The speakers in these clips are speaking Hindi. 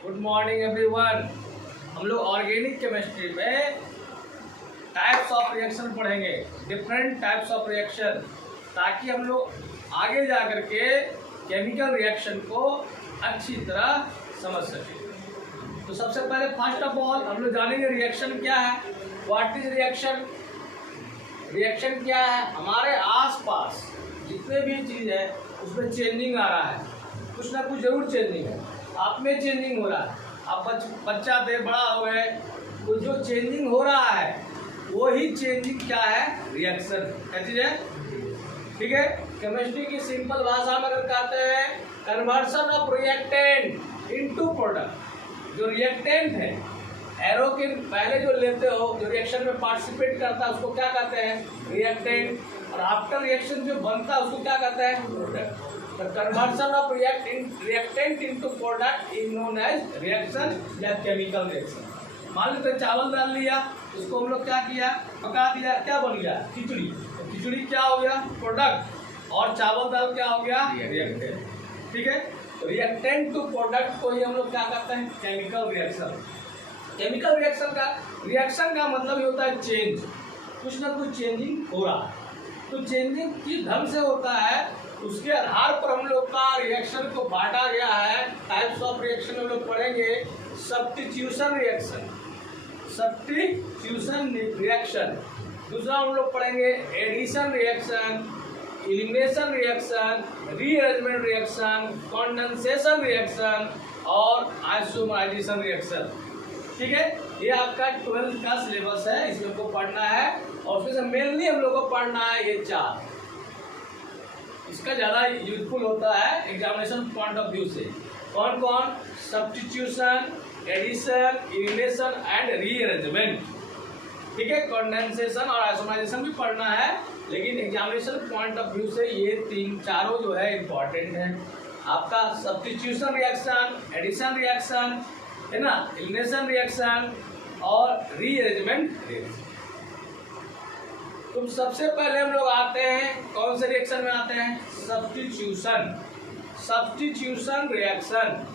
Good morning everyone. हम लोग ऑर्गेनिक केमिस्ट्री में टाइप्स ऑफ रिएक्शन पढ़ेंगे, डिफरेंट टाइप्स ऑफ रिएक्शन, ताकि हम लोग आगे जा कर के केमिकल रिएक्शन को अच्छी तरह समझ सकें। तो सबसे पहले फर्स्ट ऑफ ऑल हम लोग जानेंगे रिएक्शन क्या है। What is reaction? रिएक्शन क्या है? हमारे आसपास जितने भी चीज़ है उसमें चेंजिंग आ रहा है, कुछ ना कुछ जरूर चेंजिंग है। आप में चेंजिंग हो रहा है, आप बच्चा थे, बड़ा हो गए, तो जो चेंजिंग हो रहा है वही चेंजिंग क्या है? रिएक्शन। क्या चीज़ है? ठीक है। केमिस्ट्री की सिंपल भाषा में अगर कहते हैं conversion of reactant into product. जो रिएक्टेंट है, एरो के पहले जो लेते हो, जो रिएक्शन में पार्टिसिपेट करता है उसको क्या कहते हैं? रिएक्टेंट। और आफ्टर रिएक्शन जो बनता है उसको क्या कहते हैं? Product. The conversion of reactant into product is known as reaction या chemical reaction। मान लो चावल डाल लिया, उसको हम लोग क्या किया? पका दिया, क्या बन गया? खिचड़ी। तो खिचड़ी क्या हो गया? प्रोडक्ट। और चावल दाल क्या हो गया? रिएक्टेंट। ठीक है। तो रिएक्टेंट टू प्रोडक्ट को ही हम लोग क्या कहते हैं? Chemical reaction. केमिकल रिएक्शन का मतलब ये होता है चेंज, कुछ ना कुछ चेंजिंग हो रहा है। तो चेंजिंग किस ढंग से होता है उसके आधार पर हम लोग का रिएक्शन को बांटा गया है। टाइप्स ऑफ रिएक्शन हम लोग पढ़ेंगे। Substitution reaction, substitution reaction. दूसरा हम लोग पढ़ेंगे addition reaction, elimination reaction, rearrangement reaction, condensation reaction और आइसोमराइजेशन रिएक्शन। ठीक है। ये आपका 12th का सिलेबस है, इसमें को पढ़ना है। और उसमें से मेनली हम लोग को पढ़ना है ये 4। इसका ज़्यादा यूजफुल होता है एग्जामिनेशन पॉइंट ऑफ व्यू से। कौन कौन? Substitution, addition, elimination and rearrangement. ठीक है। कंडेंसेशन और आइसोमराइजेशन भी पढ़ना है, लेकिन एग्जामिनेशन पॉइंट ऑफ व्यू से ये 3-4 जो है इम्पॉर्टेंट है। आपका सब्स्टिट्यूशन रिएक्शन, एडिशन रिएक्शन है ना, एलिमिनेशन रिएक्शन और रीअरेंजमेंट रिएक्शन। तो सबसे पहले हम लोग आते हैं कौन से रिएक्शन में आते हैं? सब्स्टिट्यूशन। सब्स्टिट्यूशन रिएक्शन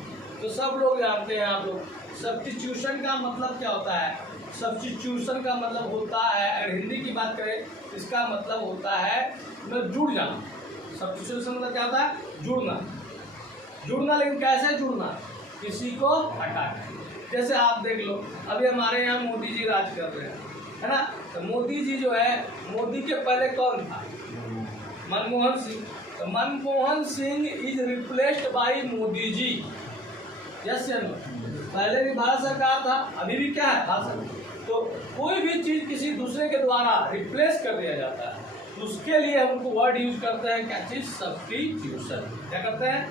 तो सब लोग जानते हैं। आप लोग सब्स्टिट्यूशन का मतलब क्या होता है? सब्स्टिट्यूशन का मतलब होता है, अगर हिंदी की बात करें, इसका मतलब होता है जुड़ जाना। सब्स्टिट्यूशन मतलब क्या होता है? जुड़ना। जुड़ना, लेकिन कैसे जुड़ना? किसी को हटाना। जैसे आप देख लो, अभी हमारे यहाँ मोदी जी राज कर रहे हैं, है ना। तो मोदी जी जो है, मोदी के पहले कौन था? मनमोहन सिंह। तो Manmohan Singh is replaced by Modi ji. Yes या नो? पहले भी भारत सरकार था, अभी भी क्या है? भारत सरकार। तो कोई भी चीज किसी दूसरे के द्वारा रिप्लेस कर दिया जाता है, तो उसके लिए हमको वर्ड यूज करते हैं, क्या चीज? सब्स्टिट्यूशन। क्या करते हैं?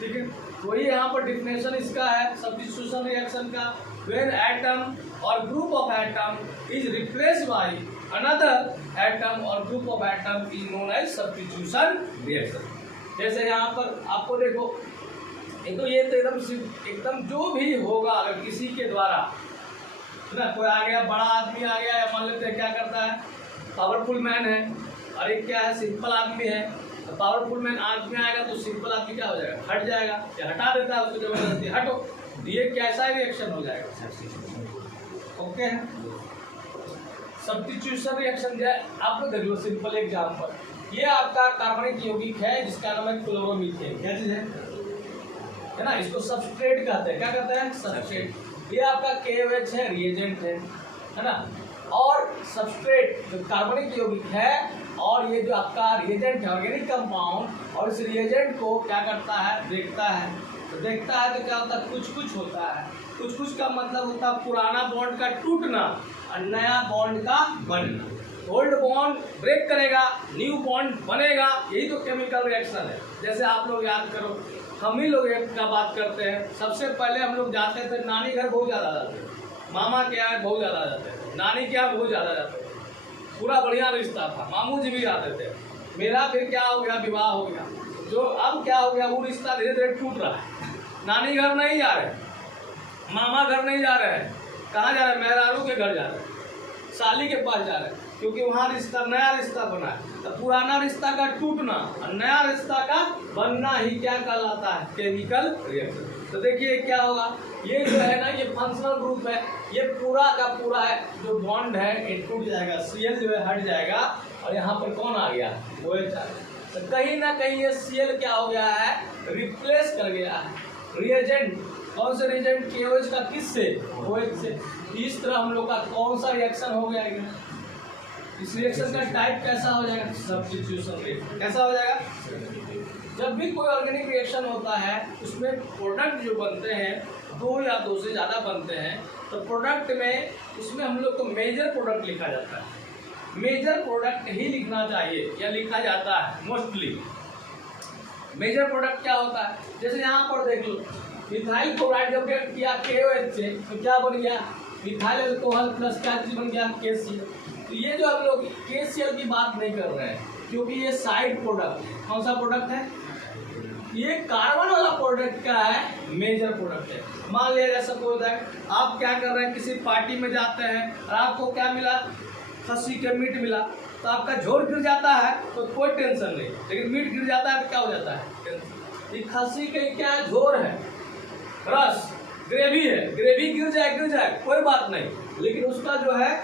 ठीक है। तो ये यहाँ पर डिफिनेशन इसका है सब्स्टिट्यूशन रिएक्शन का। When atom or group of atom is replaced by another atom or group of atom is known as substitution reaction। जैसे यहाँ पर आपको देखो, एक तो ये तो एकदम जो भी होगा, अगर किसी के द्वारा ना, कोई आ गया, बड़ा आदमी आ गया, या मान लेते हैं क्या करता है, पावरफुल मैन है, और एक क्या है, सिंपल आदमी है। तो पावरफुल मैन आदमी आएगा तो सिंपल आदमी क्या हो जाएगा? हट जाएगा, या हटा देता है उसको जबरदस्ती, हटो। ये कैसा रिएक्शन हो जाएगा? ओके है। सब्स्टिट्यूशन रिएक्शन जो है, आप लोग देख लो सिंपल एग्जांपल। ये आपका कार्बनिक यौगिक है जिसका नाम है क्लोरोमीथेन। क्या चीज है ना? इसको सबस्ट्रेट कहते हैं। क्या कहते हैं? सबस्ट्रेट। ये आपका KOH है, रिएजेंट है ना। और सबस्ट्रेट जो कार्बनिक यौगिक है, और ये जो आपका रिएजेंट है, ऑर्गेनिक कंपाउंड, और इस रिएजेंट को क्या करता है? देखता है। तो देखता है तो क्या होता है? कुछ कुछ होता है। कुछ कुछ का मतलब होता है पुराना बॉन्ड का टूटना और नया बॉन्ड का बनना। ओल्ड बॉन्ड ब्रेक करेगा, न्यू बॉन्ड बनेगा। यही तो केमिकल रिएक्शन है। जैसे आप लोग याद करो, हम ही लोग एक का बात करते हैं। सबसे पहले हम लोग जाते थे नानी घर, बहुत ज़्यादा जाते थे। मामा के यहाँ बहुत ज़्यादा जाते थे, नानी के यहाँ बहुत ज़्यादा जाते थे। पूरा बढ़िया रिश्ता था, मामू जी भी जाते थे। मेरा फिर क्या हो गया? विवाह हो गया। जो अब क्या हो गया, वो रिश्ता धीरे धीरे टूट रहा है। नानी घर नहीं जा रहे, मामा घर नहीं जा रहे हैं, कहाँ जा रहे हैं? मेहरारू के घर जा रहे हैं, साली के पास जा रहे हैं। क्योंकि वहाँ रिश्ता, नया रिश्ता बना है। तो पुराना रिश्ता का टूटना और नया रिश्ता का बनना ही क्या कहलाता है? Chemical reaction. तो देखिए क्या होगा, ये जो है ना, ये फंक्शनल ग्रुप है, ये पूरा का पूरा है जो बॉन्ड है ये टूट जाएगा, Cl जो है हट जाएगा और यहाँ पर कौन आ गया? OH आ गया। तो कहीं ना कहीं ये Cl क्या हो गया है? रिप्लेस कर गया है रिएजेंट। कौन से रिएजेंट? KOH का किससे? OH से। इस तरह हम लोग का कौन सा रिएक्शन हो गया? इस रिएक्शन का टाइप कैसा हो जाएगा? Substitution reaction. कैसा हो जाएगा? जब भी कोई ऑर्गेनिक रिएक्शन होता है उसमें प्रोडक्ट जो बनते हैं, दो या दो से ज़्यादा बनते हैं, तो प्रोडक्ट में उसमें हम लोग को मेजर प्रोडक्ट लिखा जाता है। मेजर प्रोडक्ट ही लिखना चाहिए या लिखा जाता है मोस्टली। मेजर प्रोडक्ट क्या होता है? जैसे यहाँ पर देख लो, मिथाइल क्लोराइड जब रिएक्ट किया KOH से तो क्या बन गया? मिथाइल अल्कोहल प्लस क्या चीज बन गया? KCl। तो ये जो हम लोग KCl की बात नहीं कर रहे हैं क्योंकि ये साइड प्रोडक्ट। कौन सा प्रोडक्ट है? ये कार्बन वाला प्रोडक्ट का है, मेजर प्रोडक्ट है। मान लिया जाए सपोज है आप क्या कर रहे हैं, किसी पार्टी में जाते हैं और आपको क्या मिला? खस्सी के मीट मिला, तो आपका झोर गिर जाता है तो कोई टेंशन नहीं, लेकिन मीट गिर जाता है तो क्या हो जाता है? टेंशन। ये खस्सी के क्या है? झोर है, रस, ग्रेवी है, ग्रेवी गिर जाए कोई बात नहीं, लेकिन उसका जो है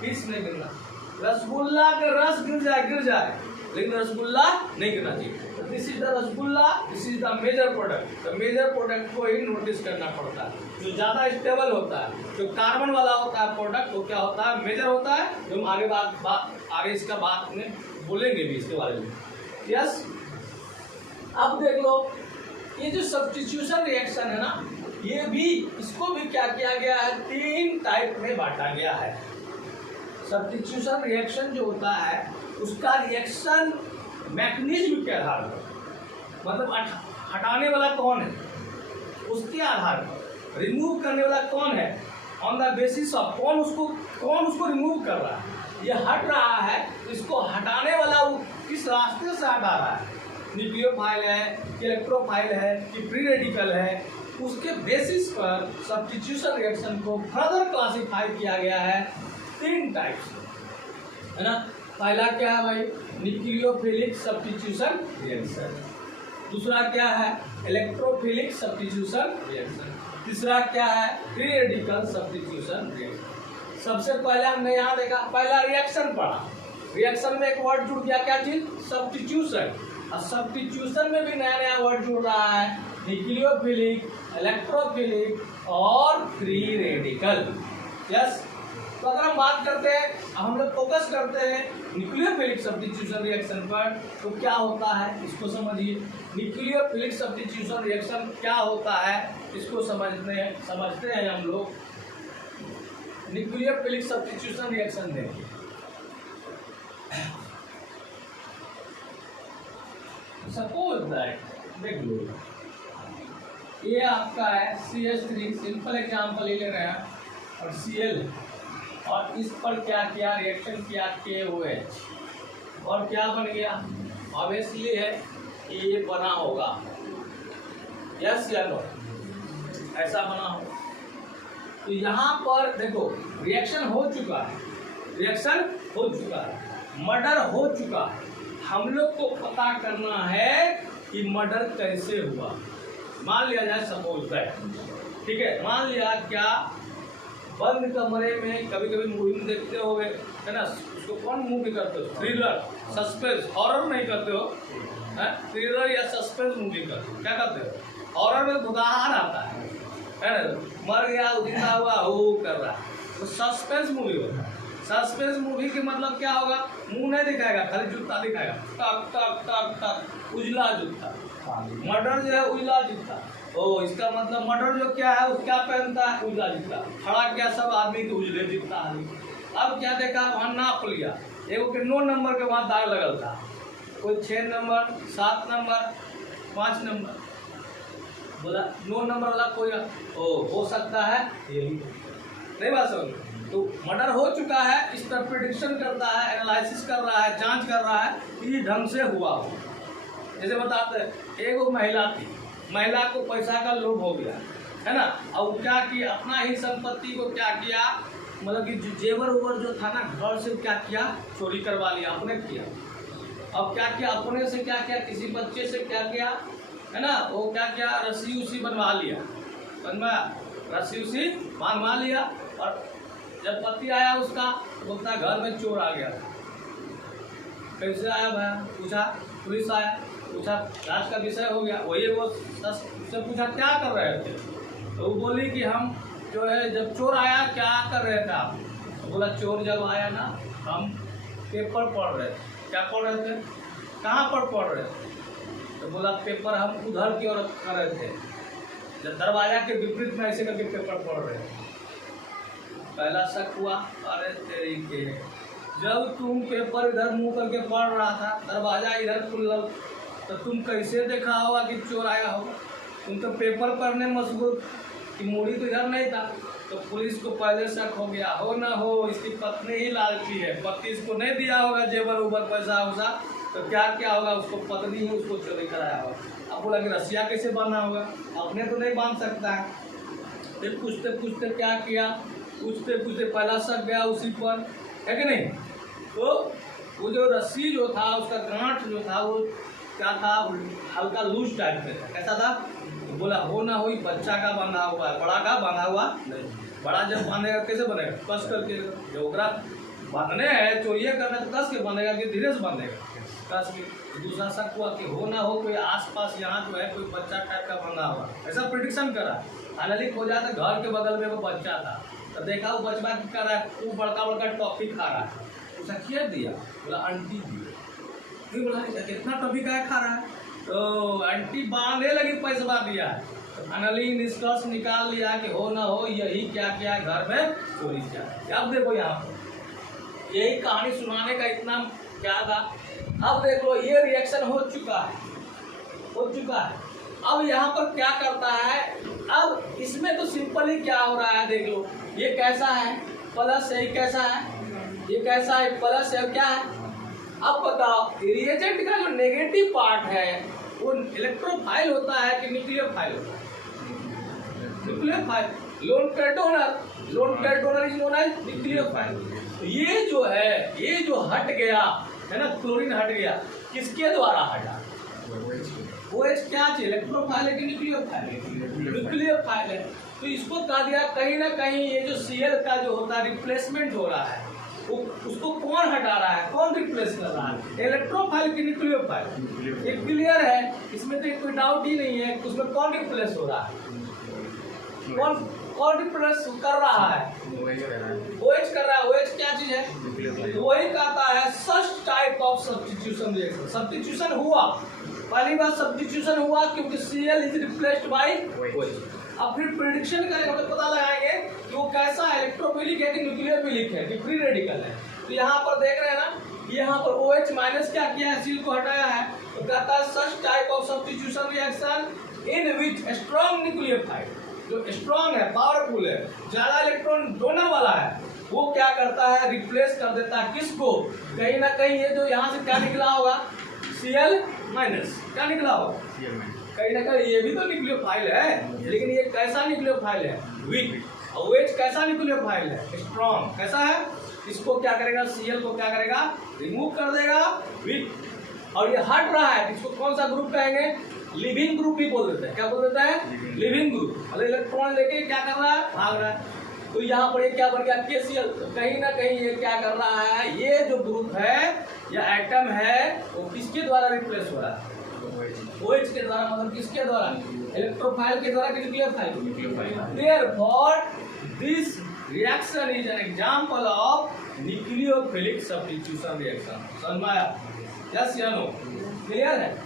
पीस नहीं गिरना। रसगुल्ला का रस गिर जाए लेकिन रसगुल्ला नहीं गिरना चाहिए। तो this is the rasgulla, this is the major product. तो मेजर प्रोडक्ट को ही नोटिस करना पड़ता है। जो ज़्यादा स्टेबल होता है, जो कार्बन वाला होता है प्रोडक्ट, वो क्या होता है? मेजर होता है। जो हम आगे इसका बात में बोलेंगे भी इसके बारे में। यस, अब देख लो, ये जो सब्स्टिट्यूशन रिएक्शन है ना, ये भी, इसको भी क्या किया गया है? 3 टाइप में बांटा गया है। सब्स्टिट्यूशन रिएक्शन जो होता है उसका रिएक्शन मैकेनिज्म के आधार पर, मतलब हटाने वाला कौन है उसके आधार पर, रिमूव करने वाला कौन है ऑन द बेसिस ऑफ कौन उसको रिमूव कर रहा है। ये हट रहा है, इसको हटाने वाला वो किस रास्ते से हटा रहा है? न्यूक्लियोफाइल है, इलेक्ट्रोफाइल है कि फ्री रेडिकल है, उसके बेसिस पर सब्स्टिट्यूशन रिएक्शन को फर्दर क्लासिफाई किया गया है 3 टाइप्स, है ना। पहला क्या है भाई? Nucleophilic substitution reaction. दूसरा क्या है? Electrophilic substitution reaction. तीसरा क्या है? Free radical substitution reaction. सबसे पहले हमने यहाँ देखा, पहला रिएक्शन पढ़ा। रिएक्शन में एक वर्ड जुड़ गया, क्या चीज? सब्स्टिट्यूशन। और सब्स्टिट्यूशन में भी नया नया वर्ड जुड़ रहा है, न्यूक्लियोफिलिक, इलेक्ट्रोफिलिक और फ्री रेडिकल। यस, तो अगर हम बात करते हैं, हम लोग फोकस करते हैं न्यूक्लियोफिलिक सब्स्टिट्यूशन रिएक्शन पर, तो क्या होता है इसको समझिए। न्यूक्लियोफिलिक सब्स्टिट्यूशन रिएक्शन क्या होता है इसको समझते हैं हम लोग। न्यूक्लियोफिलिक सब्स्टिट्यूशन रिएक्शन देखिए, सपोज दैट, देख लो, ये आपका है CH3, सिंपल एग्जाम्पल ले रहे हैं, और Cl, और इस पर क्या किया? रिएक्शन किया KOH, और क्या बन गया? ऑब्वियसली है कि ये बना होगा, यस या नो? ऐसा बना होगा। तो यहाँ पर देखो, रिएक्शन हो चुका है, मर्डर हो चुका है। हम लोग को पता करना है कि मर्डर कैसे हुआ। मान लिया जाए सपोज दैट, ठीक है, मान लिया क्या, बंद कमरे में कभी कभी मूवी में देखते हो, है ना, उसको कौन मूवी करते हो? थ्रिलर, सस्पेंस, हॉरर नहीं करते हो, थ्रिलर या सस्पेंस मूवी करते हो। क्या करते हो? हॉरर में गुदाहार आता है ना, मर गया, जिंदा हुआ, हो कर रहा है, तो सस्पेंस मूवी होता है। सस्पेंस मूवी के मतलब क्या होगा? मुंह नहीं दिखाएगा, खाली जूता दिखाएगा, टक टक टक टक, उजला जूता। मर्डर जो है उजला जूता, ओ इसका मतलब मर्डर जो क्या है, वो क्या पहनता है? उजला जूता। खड़ा क्या सब आदमी के उजले जूता आदमी। अब क्या देखा, वहाँ नाप लिया, एगो के 9 नंबर के वहाँ दाग लगल था, कोई 6 नंबर, 7 नंबर, 5 नंबर, बोला 9 नंबर वाला कोई हो सकता है, यही नहीं बात समझ। तो मर्डर हो चुका है, इस पर प्रिडिक्शन करता है, एनालिसिस कर रहा है, जांच कर रहा है कि ये ढंग से हुआ हो। जैसे बताते हैं, एगो महिला थी, महिला को पैसा का लोभ हो गया, है ना, और क्या किया? अपना ही संपत्ति को क्या किया? मतलब कि जेवर उवर जो था ना घर से क्या किया, चोरी करवा लिया, अपने किया। अब क्या किया, अपने से क्या किया, किसी बच्चे से क्या किया, है ना, वो क्या किया, रस्सी उसी बनवा लिया, बनवाया, रस्सी उसी बनवा लिया। और जब पति आया उसका तो बोलता घर में चोर आ गया। कैसे आया भैया, पूछा, पुलिस आया, पूछा, जांच का विषय हो गया। वही वो उससे पूछा क्या कर रहे थे, तो वो बोली कि हम जो है जब चोर आया क्या कर रहे थे आप। तो बोला चोर जब आया ना हम पेपर पढ़ रहे थे। क्या पढ़ रहे थे, कहाँ पर पढ़ रहे थे, तो बोला पेपर हम उधर की ओर कर रहे थे, जब दरवाजा के विपरीत में ऐसे करके पेपर पढ़ रहे थे। पहला शक हुआ, अरे तेरी के, जब तुम पेपर इधर मुंह करके पढ़ रहा था, दरवाजा इधर खुल, तो तुम कैसे देखा होगा कि चोर आया होगा, तुम तो पेपर पढ़ने मशगूल, कि मूड़ी तो इधर नहीं था। तो पुलिस को पहले शक हो गया, हो ना हो इसकी पत्नी ही लालची है, पति इसको नहीं दिया होगा जेवर उबर पैसा वैसा, तो क्या क्या होगा, उसको पत्नी ही उसको चोरी कराया होगा। अब बोला कि रस्सिया कैसे बांधना होगा, अपने तो नहीं बांध सकता है। फिर पूछते पूछते क्या किया, पूछते पूछते पहला शक गया उसी पर, है कि नहीं। तो वो जो रस्सी जो था उसका गांठ जो था वो क्या था, हल्का लूज टाइप में था। कैसा था, तो बोला हो ना हो बच्चा का बांधा हुआ है, बड़ा का बांधा हुआ नहीं। बड़ा जब बांधेगा कैसे बनेगा, कस करके, जो ओकरा बांधने है चोरिया करना तो कस के बांधेगा कि धीरे से बांधेगा, कस के। दूसरा शक हुआ कि हो ना हो कोई आसपास यहाँ जो है कोई बच्चा टाइप का बांधा हुआ, ऐसा प्रिडिक्शन करा। फाइनली खोजा तो घर के बगल में वो बच्चा था, तो देखा वो बचवा क्या कर रहा है, वो बड़का बड़का टॉफी खा रहा है। उसे क्या दिया, बोला आंटी दी। फिर बोला कितना टॉफी का खा रहा है, तो आंटी बांधने लगी, पैसा दिया। तो फाइनली निष्कर्ष निकाल लिया कि हो ना हो यही क्या किया, घर में चोरी किया। अब देखो यहाँ पर यही कहानी सुनाने का इतना क्या था। अब देख लो ये रिएक्शन हो चुका है। अब यहाँ पर क्या करता है, अब इसमें तो सिंपल ही क्या हो रहा है, देख लो ये कैसा है, प्लस है, कैसा है, ये कैसा है, प्लस है, क्या है। अब बताओ रिएजेंट का जो नेगेटिव पार्ट है वो इलेक्ट्रोफाइल होता है कि न्यूक्लियोफाइल होता है, nucleophile. Lone pair donor is known as nucleophile. तो ये जो है, ये जो हट गया है ना, क्लोरीन हट गया, किसके द्वारा हटा, OH क्या चीज, इलेक्ट्रोफाइल है कि न्यूक्लियोफाइल है। तो इसको कहा दिया कहीं ना कहीं ये जो Cl का जो होता है रिप्लेसमेंट हो रहा है, उसको कौन हटा रहा है, कौन रिप्लेस कर रहा है, इलेक्ट्रोफाइल की न्यूक्लियोफाइल। ये क्लियर है, इसमें तो कोई डाउट ही नहीं है, उसमें कौन रिप्लेस हो रहा है, कौन रिप्लेस कर रहा है, OH कर रहा है। OH क्या चीज है, वही कहता है such type of substitution reaction. Substitution हुआ, पहली बार सब्स्टिट्यूशन हुआ क्योंकि Cl is replaced bye OH। अब फिर प्रेडिक्शन करेंगे तो पता लगाएंगे कि वो कैसा है, इलेक्ट्रोफिलिक है कि न्यूक्लियोफिलिक है कि फ्री रेडिकल है। तो यहाँ पर देख रहे हैं ना, यहाँ पर OH माइनस क्या किया है, Cl को हटाया है। तो कहता है such type of substitution reaction in which strong nucleophile, जो स्ट्रॉन्ग है, पावरफुल है, ज्यादा इलेक्ट्रॉन डोनर वाला है, वो क्या करता है, रिप्लेस कर देता है किसको, कहीं ना कहीं ये जो यहाँ से क्या निकला होगा, Cl माइनस, क्या निकला होगा, कहीं ना कहीं ये भी तो न्यूक्लियोफाइल है, लेकिन ये कैसा न्यूक्लियोफाइल है, वीक। और OH कैसा न्यूक्लियोफाइल है, स्ट्रॉन्ग। कैसा है, इसको क्या करेगा, Cl को क्या करेगा, रिमूव कर देगा, वीक। और ये हट रहा है, इसको कौन सा ग्रुप कहेंगे, लिविंग ग्रुप भी बोल देते हैं। क्या बोल देता है, लिविंग ग्रुप। मतलब इलेक्ट्रॉन लेके क्या कर रहा है, भाग रहा है। तो यहाँ पर ये क्या बन गया, KCl। कहीं ना कहीं ये क्या कर रहा है, ये जो ग्रुप है या एटम है वो किसके द्वारा रिप्लेस हो रहा है, OH के द्वारा। मतलब किसके द्वारा, इलेक्ट्रोफाइल के द्वारा कि nucleophile. Therefore this reaction is an example of nucleophilic substitution reaction. समझ में आया, यस या नो, क्लियर है,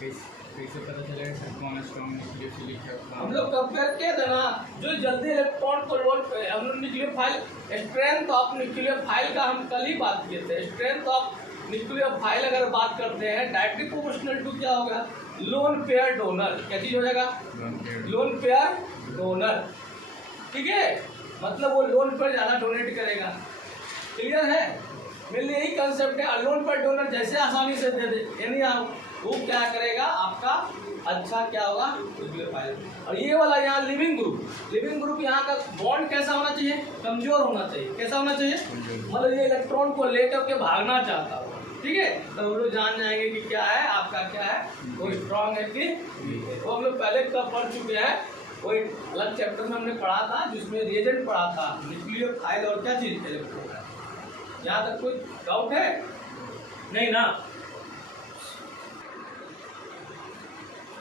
कैसे पता चलेगा कौन स्ट्रॉन्ग न्यूक्लियोफिलिक है। हम लोग कंपेयर किए थे ना, जो जल्दी इलेक्ट्रॉन को लोड, हम लोग न्यूक्लियोफाइल, स्ट्रेंथ ऑफ न्यूक्लियोफाइल का हम कल ही बात किए थे। स्ट्रेंथ ऑफ न्यूक्लियोफाइल अगर बात करते हैं डायरेक्टली प्रोपोर्शनल टू क्या होगा, लोन पेयर डोनर। क्या चीज हो जाएगा, लोन पेयर डोनर, ठीक है। मतलब वो लोन पेयर ज्यादा डोनेट करेगा, क्लियर है। मेरे लिए यही कंसेप्ट है, लोन पेयर डोनर जैसे आसानी से दे दे, यानी वो क्या करेगा आपका अच्छा क्या होगा न्यूक्लियोफाइल। और ये वाला यहाँ लिविंग ग्रुप यहाँ का बॉन्ड कैसा होना चाहिए, कमजोर होना चाहिए। कैसा होना चाहिए, मतलब ये इलेक्ट्रॉन को लेकर के भागना चाहता हो, ठीक है। तो हम लोग जान जाएंगे कि क्या है आपका, क्या है वो स्ट्रॉन्ग है कि वो हम लोग पहले कब पढ़ चुके हैं। वो एक अलग चैप्टर में हमने पढ़ा था जिसमें रिएजेंट पढ़ा था, न्यूक्लियोफाइल और क्या चीज इलेक्ट्रॉन। यहाँ तक कोई डाउट है नहीं ना।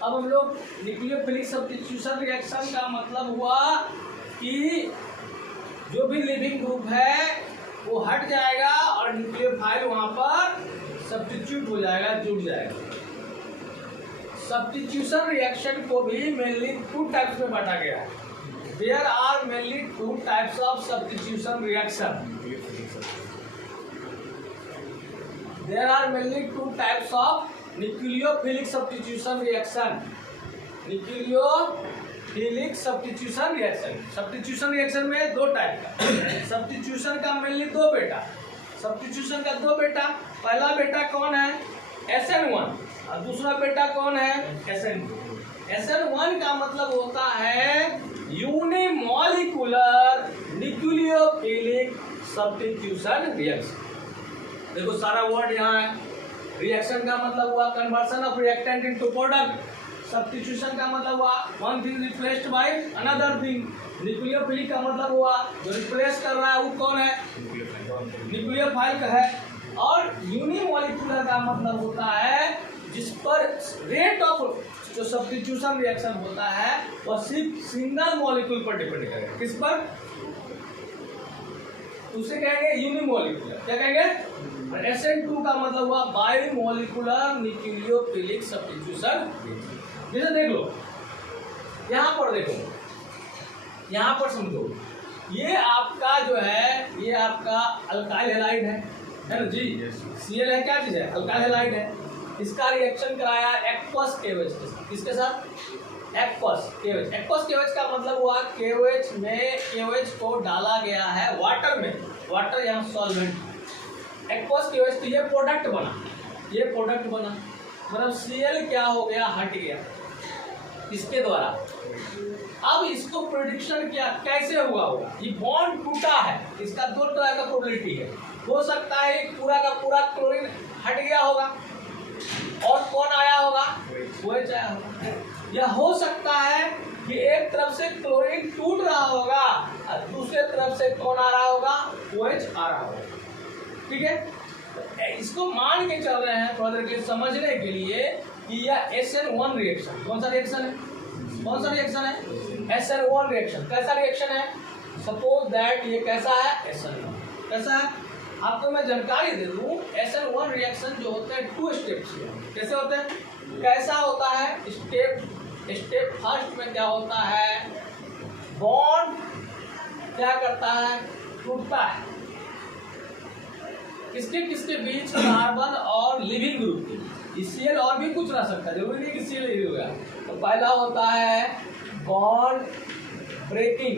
अब हम लोग न्यूक्लियोफिलिक सब्स्टिट्यूशन रिएक्शन का मतलब हुआ कि जो भी लिविंग ग्रुप है वो हट जाएगा और न्यूक्लियोफाइल वहां पर सब्स्टिट्यूट हो जाएगा, जुड़ जाएगा। सब्स्टिट्यूशन रिएक्शन को भी मेनली 2 टाइप्स में बांटा गया है। There are mainly 2 types of substitution reaction. There are mainly 2 types of nucleophilic substitution reaction. Nucleophilic substitution reaction. Substitution reaction में 2 टाइप का। Substitution का mainly 2 बेटा। Substitution का 2 बेटा। पहला बेटा कौन है, SN1, और दूसरा बेटा कौन है, SN2। SN1 का मतलब होता है यूनिमॉलिक्यूलर न्यूक्लियोफिलिक सब्स्टिट्यूशन रिएक्शन। देखो सारा वर्ड यहाँ है। रिएक्शन का मतलब हुआ conversion of reactant into product. Substitution का मतलब हुआ one thing replaced by another thing. Nucleophilic का मतलब हुआ जो रिप्लेस कर रहा है वो कौन है, न्यूक्लियोफाइल का है। और यूनिमॉलिक्यूलर का मतलब होता है जिस पर रेट ऑफ जो सब्स्टिट्यूशन रिएक्शन होता है वह सिर्फ सिंगल मॉलिक्यूल पर डिपेंड करेगा। किस पर, उसे कहेंगे यूनिमॉलिक्यूलर। क्या कहेंगे, SN2 का मतलब हुआ बाइमॉलिक्यूलर न्यूक्लियोफिलिक सब्स्टिट्यूशन। जैसे देख लो यहाँ पर, देखो यहाँ पर समझो, ये आपका जो है ये आपका अल्काइल हैलाइड है ना जी। Cl है, क्या चीज है, अल्काइल हैलाइड है। इसका रिएक्शन कराया एक्वस KOH के साथ। किसके साथ, एक्वस KOH। एक्वस KOH का मतलब हुआ KOH में KOH को डाला गया है वाटर में, वाटर यहाँ सॉल्वेंट। एक्वस KOH तो ये प्रोडक्ट बना, ये प्रोडक्ट बना, मतलब Cl क्या हो गया, हट गया इसके द्वारा। अब इसको प्रेडिक्शन किया कैसे हुआ होगा, ये बॉन्ड टूटा है, इसका 2 तरह का प्रोबेबिलिटी है। हो सकता है पूरा का पूरा क्लोरीन हट गया होगा और कौन आया होगा, OH आया होगा। या हो सकता है कि एक तरफ से क्लोरीन टूट रहा होगा और दूसरे तरफ से कौन आ रहा होगा, OH आ रहा होगा। ठीक है, इसको मान के चल रहे हैं थोड़ा देर के समझने के लिए कि यह SN1 रिएक्शन, कौन सा रिएक्शन है, कौन सा रिएक्शन है, SN1 रिएक्शन। कैसा रिएक्शन है, सपोज दैट ये कैसा है, SN1 कैसा है। आपको मैं जानकारी दे दूं, SN1 रिएक्शन जो होते हैं 2 स्टेप्स के। कैसे होते हैं, कैसा होता है, स्टेप फर्स्ट में क्या होता है, बॉन्ड क्या करता है, टूटता है। किसके किसके बीच, कार्बन और लिविंग ग्रुप के। Cl और भी कुछ रह सकता है, जरूरी नहीं कि Cl ही होगा। तो पहला होता है बॉन्ड ब्रेकिंग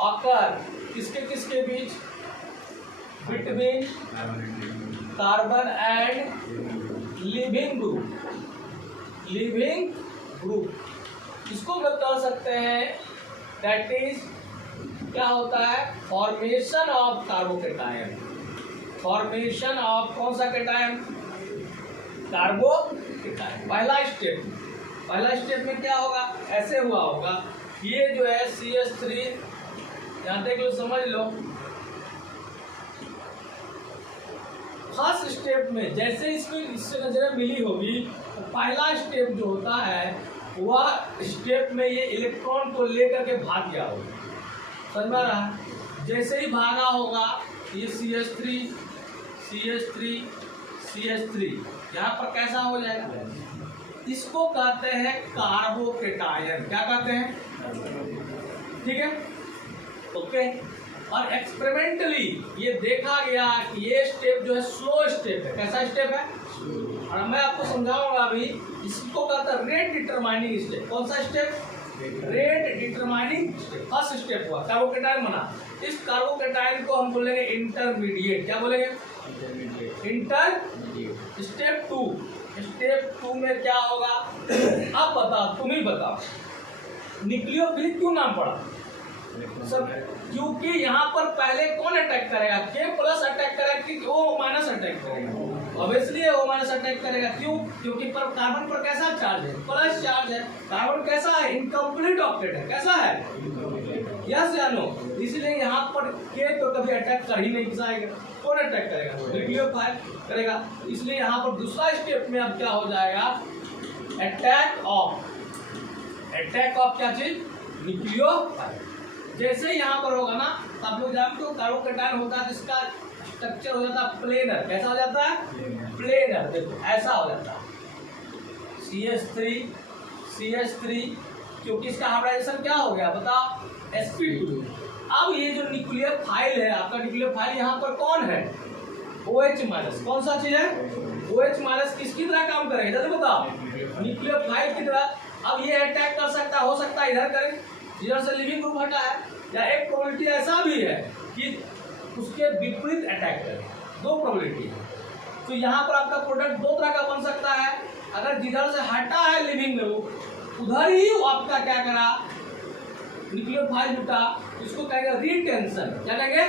ऑकर, किसके किसके बीच, between carbon and living group. Living group इसको हम कर सकते हैं, दैट इज क्या होता है, formation of carbocation. Formation of कौन सा केटायन, कार्बोकेटायन। पहला स्टेप में क्या होगा, ऐसे हुआ होगा, ये जो है CH3 यहाँ देख लो, समझ लो। फर्स्ट स्टेप में जैसे इससे नजरें मिली होगी, तो पहला स्टेप जो होता है वह स्टेप में ये इलेक्ट्रॉन को लेकर के भाग गया होगा, समझ में आ रहा है। जैसे ही भागा होगा ये CH3 यहाँ पर कैसा हो जाएगा, इसको कहते हैं कार्बोकेटायन। क्या कहते हैं, ठीक है, ओके। और एक्सपेरिमेंटली ये देखा गया कि ये स्टेप जो है स्लो स्टेप है। कैसा स्टेप है, और मैं आपको समझाऊंगा अभी। इसको कहता है रेट डिटरमाइनिंग स्टेप। कौन सा step, rate determining step. First step हुआ, कार्बोकेटायन बना। इस कार्बोकेटायन को हम बोलेंगे इंटरमीडिएट। क्या बोलेंगे, इंटरमीडिएट। स्टेप 2 स्टेप 2 में क्या होगा? अब बताओ, तुम ही बताओ, न्यूक्लियोफिलिक क्यों नाम पड़ा? सब क्योंकि यहाँ पर पहले कौन अटैक करेगा? K प्लस अटैक करेगा कि O माइनस अटैक करेगा? ऑब्वियसली O माइनस अटैक करेगा। क्यों? क्योंकि पर कार्बन पर कैसा चार्ज है? प्लस चार्ज है। कार्बन कैसा है? इनकम्प्लीट ऑक्टेट है। कैसा है? यस या नो? इसलिए यहाँ पर K तो कभी अटैक कर ही नहीं पाएगा। कौन अटैक करेगा? न्यूक्लियोफाइल करेगा। इसलिए यहाँ पर दूसरा स्टेप में अब क्या हो जाएगा? अटैक ऑफ क्या चीज? न्यूक्लियोफाइल। जैसे यहाँ पर होगा ना, आप लोग जानते हो कार्बोकेटायन होता है, इसका स्ट्रक्चर हो जाता है प्लेनर। कैसा हो जाता है? प्लेनर। देखो ऐसा हो जाता है CH3 क्योंकि इसका हाइब्रिडाइजेशन क्या हो गया बताओ? sp2। अब ये जो न्यूक्लियर फाइल है आपका, न्यूक्लियर फाइल यहाँ पर कौन है? OH minus. कौन सा चीज है? OH minus. किसकी तरह काम करेगा जल्दी बताओ? न्यूक्लियर फाइल की तरह। अब ये अटैक कर सकता, हो सकता है इधर करे, इधर से लिविंग ग्रुप हटा है, या एक प्रोबेबिलिटी ऐसा भी है कि उसके विपरीत अटैक करे। दो प्रोबेबिलिटी है। तो यहाँ पर आपका प्रोडक्ट दो तरह का बन सकता है। अगर जिधर से हटा है लिविंग ग्रुप, उधर ही आपका क्या करा? न्यूक्लियोफाइल जुटा, इसको कहेंगे रिटेंशन। क्या कहेंगे?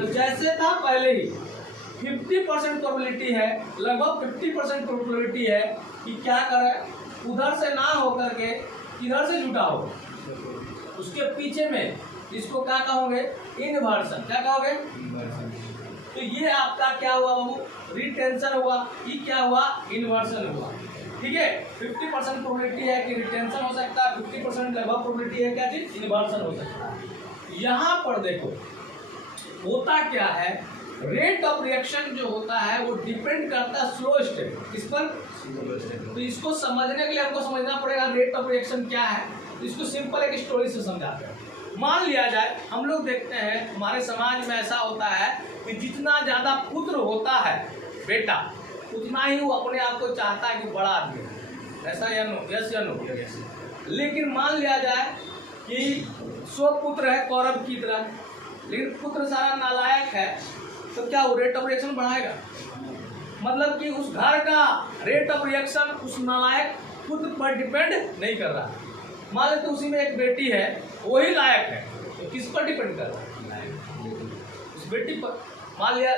तो जैसे था पहले ही 50% प्रोबेबिलिटी है, लगभग 50% प्रोबेबिलिटी है कि क्या करे, उधर से ना होकर के इधर से जुटा हो। उसके पीछे में इसको क्या कहोगे? इन्वर्सन। क्या कहोगे? तो ये आपका क्या हुआ बाबू? रिटेंशन हुआ। ये क्या हुआ? इन्वर्सन हुआ। ठीक है, 50% प्रोबेबिलिटी है कि रिटेंशन हो सकता है, 50% लगभग प्रोबेबिलिटी है क्या चीज? इन्वर्सन हो सकता है। यहाँ पर देखो होता क्या है, रेट ऑफ रिएक्शन जो होता है वो डिपेंड करता है स्लो स्टेप। किस पर? तो इसको समझने के लिए हमको समझना पड़ेगा रेट ऑफ रिएक्शन क्या है। तो इसको सिंपल एक स्टोरी से समझाते हैं। मान लिया जाए, हम लोग देखते हैं हमारे समाज में ऐसा होता है कि जितना ज्यादा पुत्र होता है बेटा, उतना ही वो अपने आप को चाहता है कि बड़ा आदमी है। ऐसा या नो? यस या नो? लेकिन मान लिया जाए कि 100 पुत्र है कौरव की तरह, लेकिन पुत्र सारा नालायक है, तो क्या वो रेट ऑफ रिएक्शन बढ़ाएगा? मतलब कि उस घर का रेट ऑफ रिएक्शन उस नालायक पुत्र पर डिपेंड नहीं कर रहा। मान लेते उसी में एक बेटी है, वही लायक है, तो किस पर डिपेंड कर रहा है? उस बेटी पर। मान लिया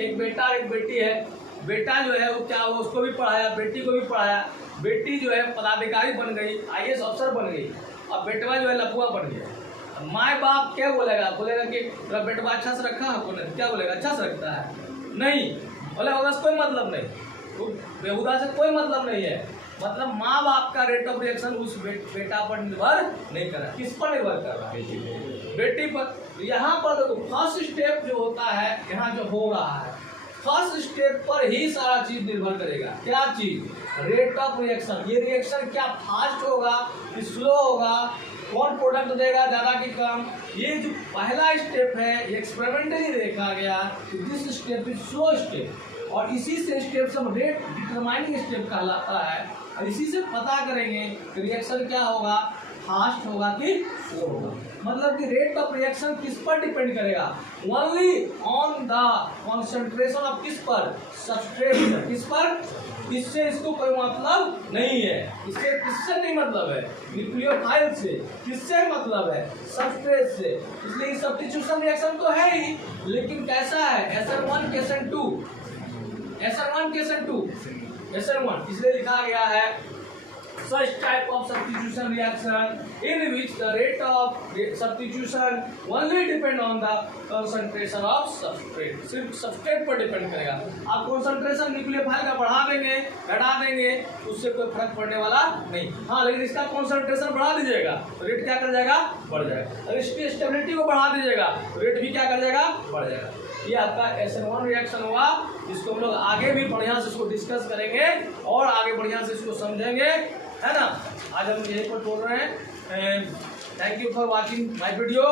एक बेटा और एक बेटी है, बेटा जो है वो क्या, वो उसको भी पढ़ाया, बेटी को भी पढ़ाया, बेटी जो है पदाधिकारी बन गई, IAS अफसर बन गई, और बेटवा जो है लफुआ बन गया। माँ बाप क्या बोलेगा? बोलेगा कि तेरा बेटवा अच्छा से रखा है? क्या बोलेगा? अच्छा से रखता है? नहीं बोले, होगा कोई मतलब नहीं, तो बेहुदा से कोई मतलब नहीं है। मतलब माँ बाप का रेट ऑफ रिएक्शन उस बेटा पर निर्भर नहीं कर रहा। किस पर निर्भर कर रहा है? बेटी पर। यहाँ पर देखो फर्स्ट स्टेप जो होता है, यहाँ जो हो रहा है, फर्स्ट स्टेप पर ही सारा चीज निर्भर करेगा। क्या चीज? Rate of reaction. ये रिएक्शन क्या फास्ट होगा कि स्लो होगा, कौन प्रोडक्ट देगा ज्यादा की कम। ये जो पहला स्टेप है एक्सपेरिमेंटली देखा गया, this step is slow step, और इसी से स्टेप सब रेट डिटरमाइनिंग स्टेप कहलाता है। और इसी से पता करेंगे कि रिएक्शन क्या होगा, फास्ट होगा कि स्लो होगा। मतलब कि रेट ऑफ रिएक्शन किस पर डिपेंड करेगा? Only on the concentration of किस पर? सबस्ट्रेट पर। किस पर? इससे इसको कोई मतलब नहीं है। इससे किससे नहीं मतलब है? न्यूक्लियोफाइल से। किससे मतलब है? सबस्ट्रेट से। इसलिए सब्स्टिट्यूशन रिएक्शन तो है ही, लेकिन कैसा है? SN1 KSN2, SN1 KSN2, SN1। इसलिए लिखा गया है such type of substitution reaction in which the rate of substitution only depend on the concentration of substrate। सिर्फ सबस्ट्रेट पर डिपेंड करेगा। आप कंसंट्रेशन न्यूक्लियोफाइल का बढ़ा देंगे, घटा देंगे, उससे कोई फर्क पड़ने वाला नहीं। हाँ, लेकिन इसका कंसंट्रेशन बढ़ा दीजिएगा तो रेट क्या कर जाएगा? बढ़ जाएगा। अगर इसकी स्टेबिलिटी को बढ़ा दीजिएगा तो रेट भी क्या कर जाएगा? बढ़ जाएगा। ये आपका SN1 रिएक्शन हुआ, जिसको हम लोग आगे भी बढ़िया से इसको डिस्कस करेंगे और आगे बढ़िया से इसको समझेंगे, है ना। आज हम यहीं पर बोल रहे हैं। Thank you for watching my video.